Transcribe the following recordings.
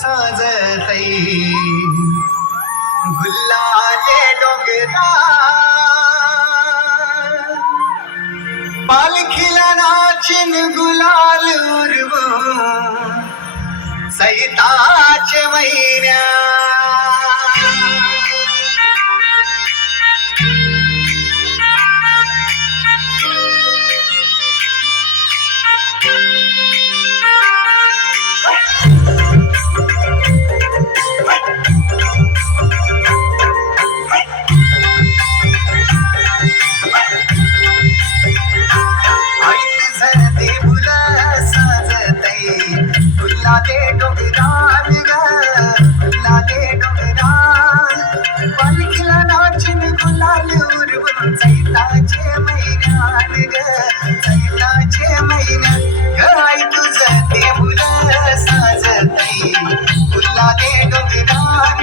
साजतई गुलाले डोंगरा पालखीला नाचिन गुलाल उर्व सैताचे मैन्या गुलाले डोंगरान गुलाले डोंगरान पालखीला नाचिन गुलाल उडवून चैताचे मैन्यान चैताचे मैन्यान आई तुझं ते मुलं साजतई गुलाले डोंगरान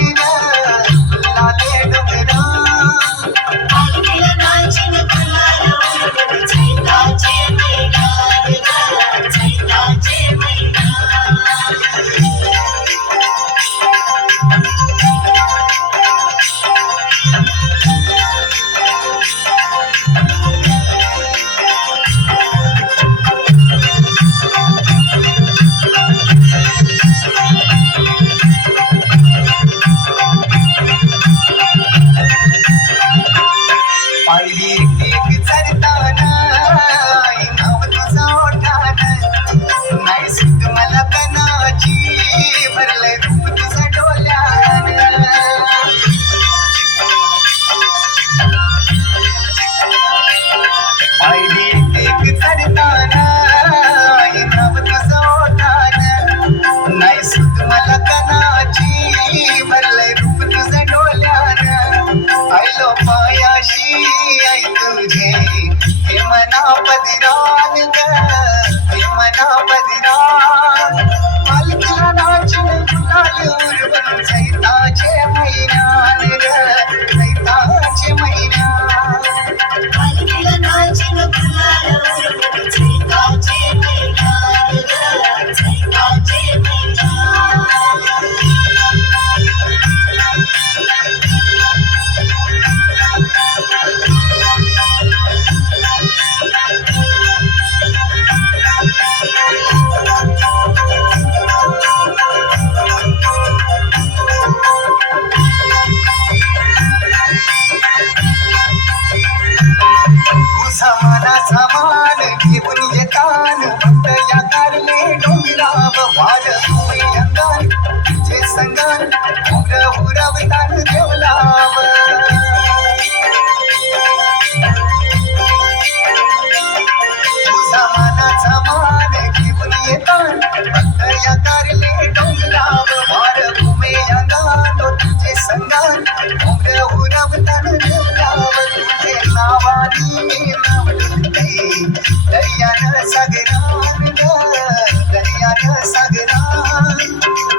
गुलाले डोंगरान पालखीला नाचिन गुलाल उडवून चैताचे मैन्यान चैताचे मैन्यान पायरी एक चढताना आई नाव तुझं ओठानं नाही सुट मला कणाची भरलंय रूप तुझं डोल्यानं पायरी एक चढताना आई नाव तुझं ओठानं नाही सुट मला कणाची भरलंय रूप तुझं डोल्यानं आयलो पायाशी आई तुझे हे मना पदिरान हे मना पदिरान पालखीला नाचिन गुलाल उडवून चैताचे मैन्यान चैताचे मैन्यान पालखीला नाचिन गुलाल उडवून चैताचे मैन्यान चैताचे मैन्यान तुझा मनाचा मान घेऊन येतान भक्त या कारले डोंगराव वार तुम्ही अंगण तुझे संगण उरवतान देवलाव तुझा मनाचा मान घेऊन येतान भक्त या कारले डोंगराव वार तुम्ही अंगण तुझे संगण उरवतान देवलाव तुझे नावानी दर्यान सागरान दर्यान सागरान